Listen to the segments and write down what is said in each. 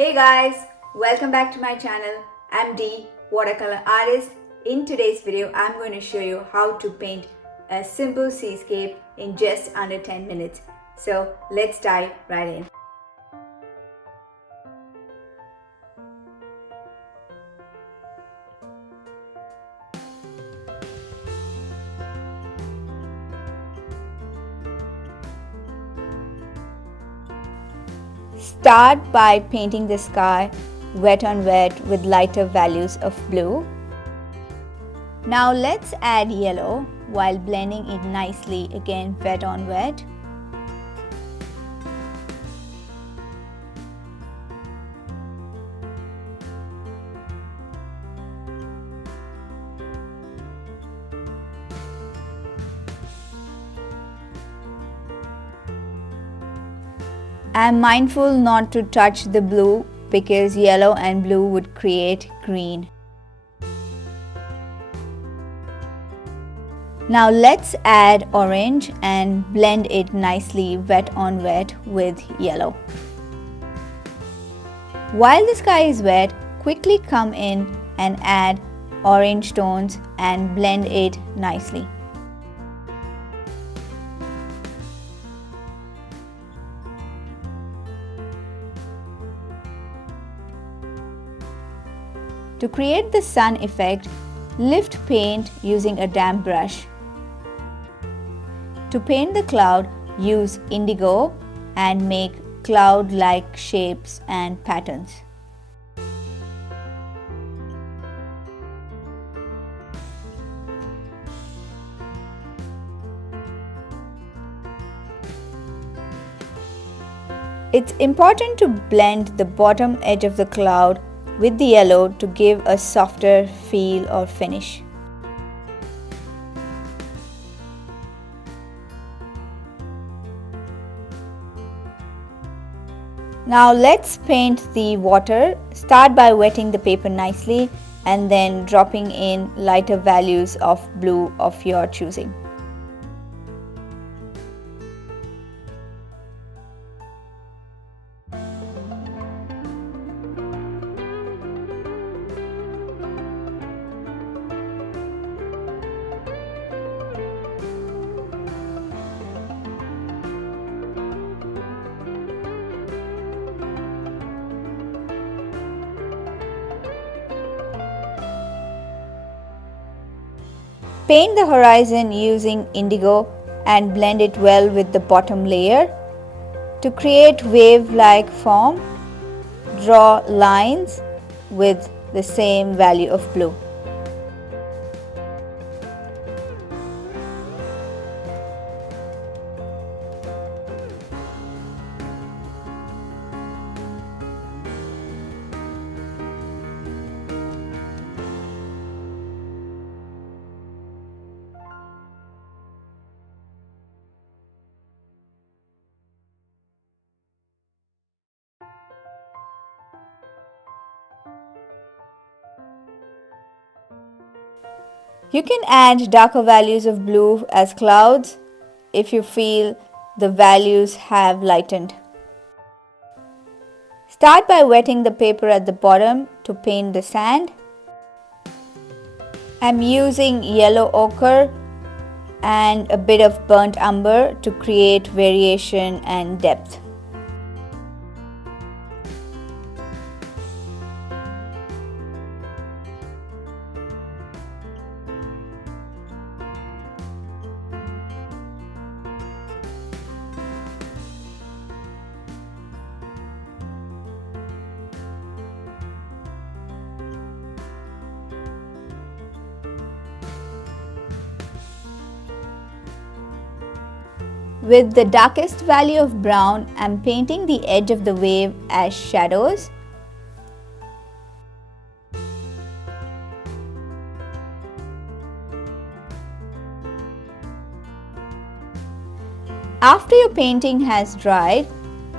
Hey guys, welcome back to my channel. I'm Dee, watercolor artist. In today's video, I'm going to show you how to paint a simple seascape in just under 10 minutes. So let's dive right in. Start by painting the sky wet on wet with lighter values of blue. Now let's add yellow while blending it nicely, again wet on wet. I'm mindful not to touch the blue because yellow and blue would create green. Now let's add orange and blend it nicely wet on wet with yellow. While the sky is wet, quickly come in and add orange tones and blend it nicely. To create the sun effect, lift paint using a damp brush. To paint the cloud, use indigo and make cloud-like shapes and patterns. It's important to blend the bottom edge of the cloud with the yellow to give a softer feel or finish. Now let's paint the water. Start by wetting the paper nicely and then dropping in lighter values of blue of your choosing. Paint the horizon using indigo and blend it well with the bottom layer. To create wave-like form, draw lines with the same value of blue. You can add darker values of blue as clouds if you feel the values have lightened. Start by wetting the paper at the bottom to paint the sand. I'm using yellow ochre and a bit of burnt umber to create variation and depth. With the darkest value of brown, I'm painting the edge of the wave as shadows. After your painting has dried,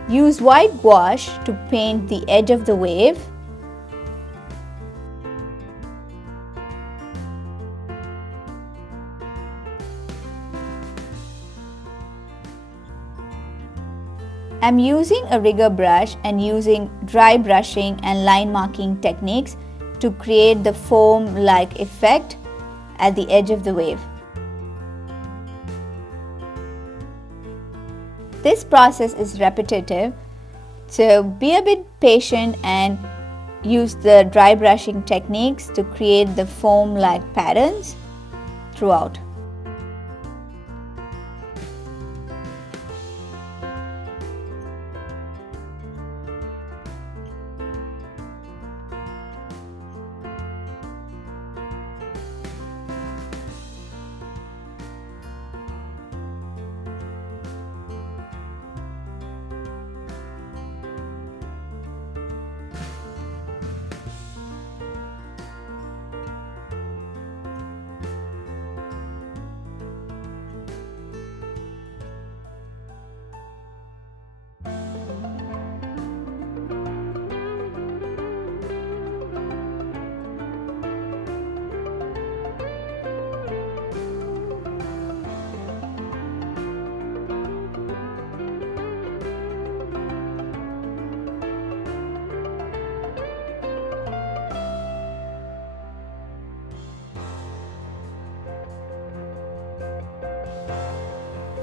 use white gouache to paint the edge of the wave. I'm using a rigger brush and using dry brushing and line marking techniques to create the foam-like effect at the edge of the wave. This process is repetitive, so be a bit patient and use the dry brushing techniques to create the foam-like patterns throughout.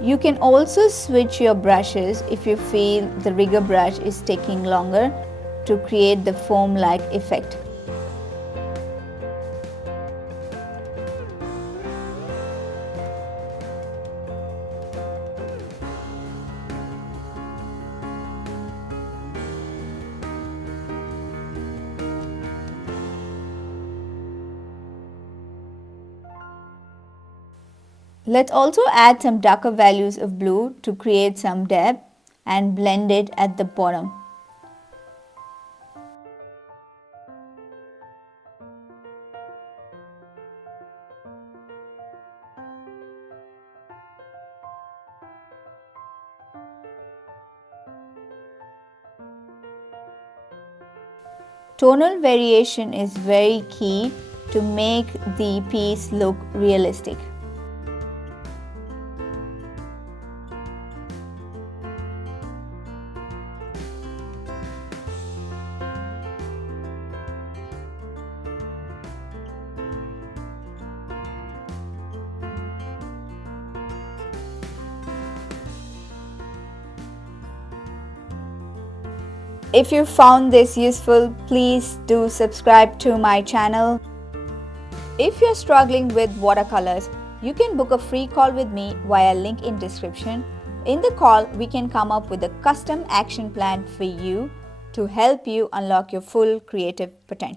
You can also switch your brushes if you feel the rigger brush is taking longer to create the foam-like effect. Let's also add some darker values of blue to create some depth and blend it at the bottom. Tonal variation is very key to make the piece look realistic. If you found this useful, please do subscribe to my channel. If you're struggling with watercolors, you can book a free call with me via link in description. In the call, we can come up with a custom action plan for you to help you unlock your full creative potential.